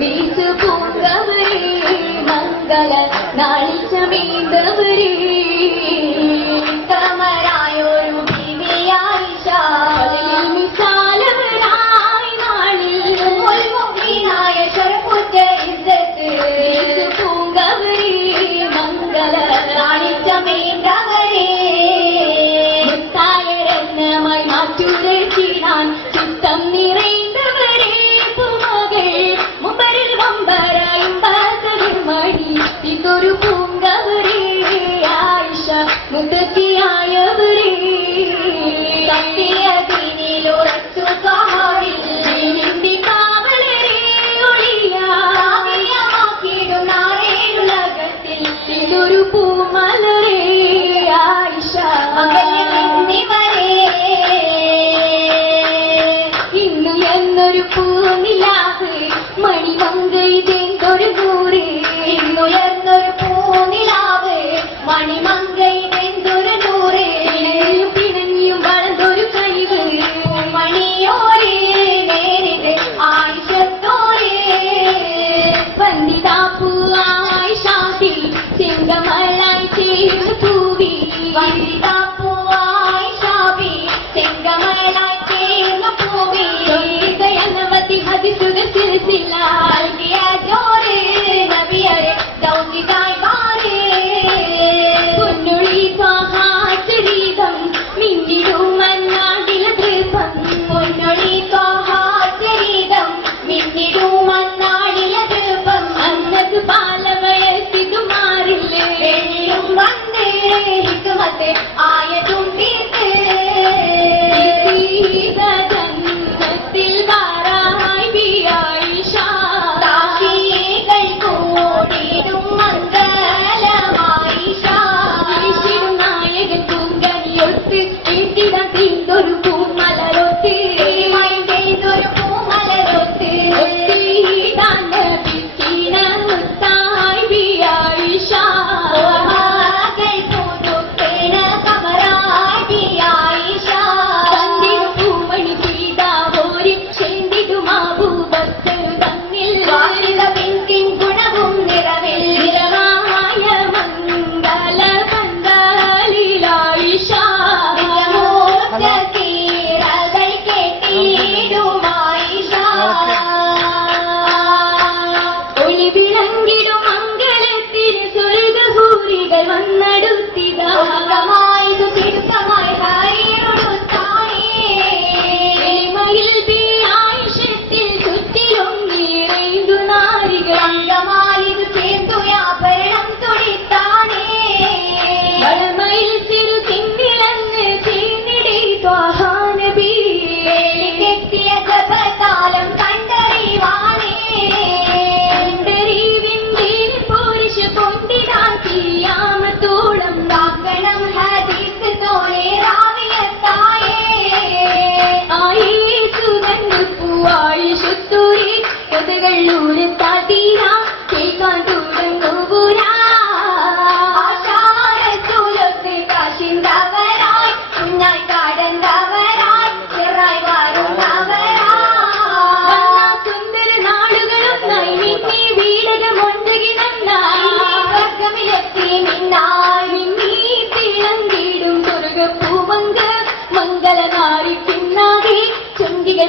വീശു പൂങ്കവരേ മംഗള നാളിൽ ചമീന്തവരേ കമരായൊരു ബീവിയായിഷ വിശാലവരായി നാളിൽ മുഗ്മിനായ ശരഫുറ്റ ഇസ്സത്ത് വീശു പൂങ്കവരേ മംഗള നാളിൽ ചമീന്തവരേ മുത്തായരന്നമായി മാറ്റുരച്ചിടാൻ ചിത്തം നിറൈന്തവരേ ഇതൊരു പൂങ്കവരേ ആയിഷ മുത്തത്തിയായവരേ സത്യത്തിനുറച്ചു കാവലിന്റെ കാവലരേ ഒളിയാക്കിടും നാരേയുലകത്തിൽ ഇതൊരു പൂമലരേ ആയിഷ ഇന്നു എന്നൊരു പൂനിലാവ് മണിമങ്കൈതെന്തൊരു നൂറ് ഇന്നുയർന്നൊരു പൂനിലാവ് മണിമങ്കൈതെന്തൊരു നൂറ് പിണഞ്ഞും വളർന്നൊരു കഴിവ് മണിയോരെ നേരിട്ട് ആയിഷത്തോരെ വന്ദിതാപ്പൂ ആയിഷാത്തി ചെങ്കമലായി ചേർന്ന് പൂവി വന്ദിതാപ്പൂ ആയിഷാവി ചെങ്കമലായി ചേർന്ന് പൂവി അനവധി ഹദിസുകൾ സിൽസില നൽകിയ ജോറ് നബിയരെ ദൗകിതായി മാറി പൊന്നുളി സ്വാഹാചരീതം മിന്നിടും മന്നാടില ദൃപം പൊന്നുളി സ്വാഹാചരീതം മിന്നിടും മന്നാടില ദൃപം അന്നക്ക് പാലവയസിതു മാറില്ലേ വെള്ളിയും വന്ന് ഹിക്മത്ത് ആയതും തീർത്ത്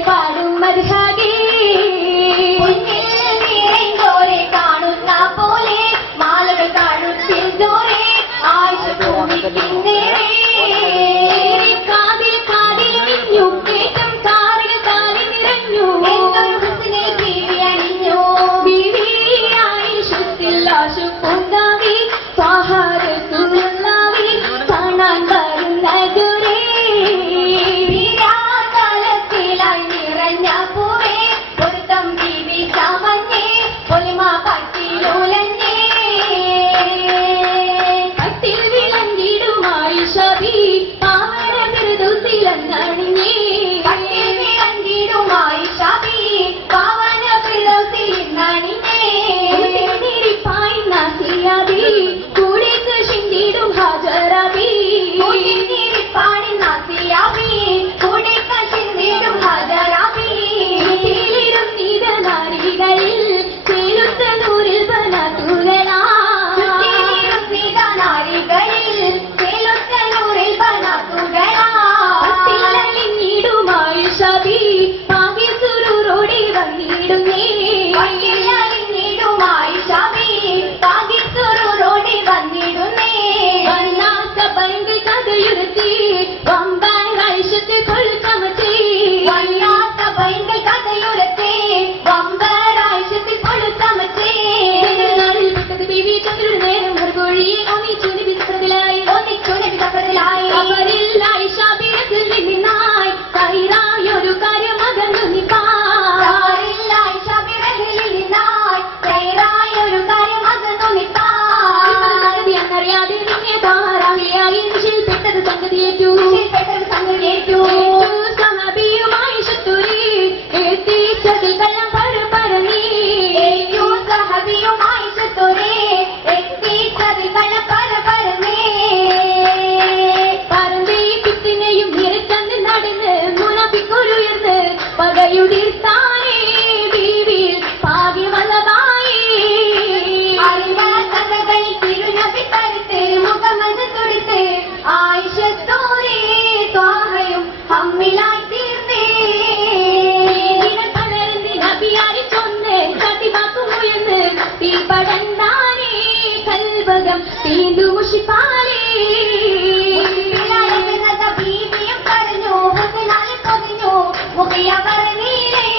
പാടും മദ്ഹാഗേ കാണുന്ന പോലെ മാലകൾ കാണുന്നോരെ ആയിഷ കാതിൽ കാതിൽ മിഞ്ഞു കേട്ടും കാറിൽ കാലിൽ നിറഞ്ഞു അണിഞ്ഞു ആയിഷത്തിൽ ആശുപുണ്ടാവി സഹാരത്തുള്ളവി കാണാൻ വരുന്നതുരേ പൂവേ ചതിൽ കള്ളം പറന്നീ സഹബിയുമായി ചത്തോരേ ചതിൽ കള്ളം പറന്നേ പറന്നേ കിത്തിനെയും നിരച്ചന്ന് നടന്ന് മുനപ്പിക്കൊരുയർന്ന് പകയുടിർത്താനേ ബീവിയിൽ ഭാഗ്യ വല്ലതായി അറിവാസകൾ തിരുനബി തരുത്ത് മുഖമത് തുടിത്ത് ആയിഷത്തോരേ ത്വാഹയും ഹമ്മിലായി തീർന്നേ പലർന്ന് നബിയാരി ചൊന്ന് ചതിവാക്കുമുയർന്ന് തീപടന്താനേ കൽവകം തീന്തു മുഷിപ്പാലേ ബീവിയും പറഞ്ഞു മുതലാളി പൊതിഞ്ഞു മുഖയ പറഞ്ഞീരേ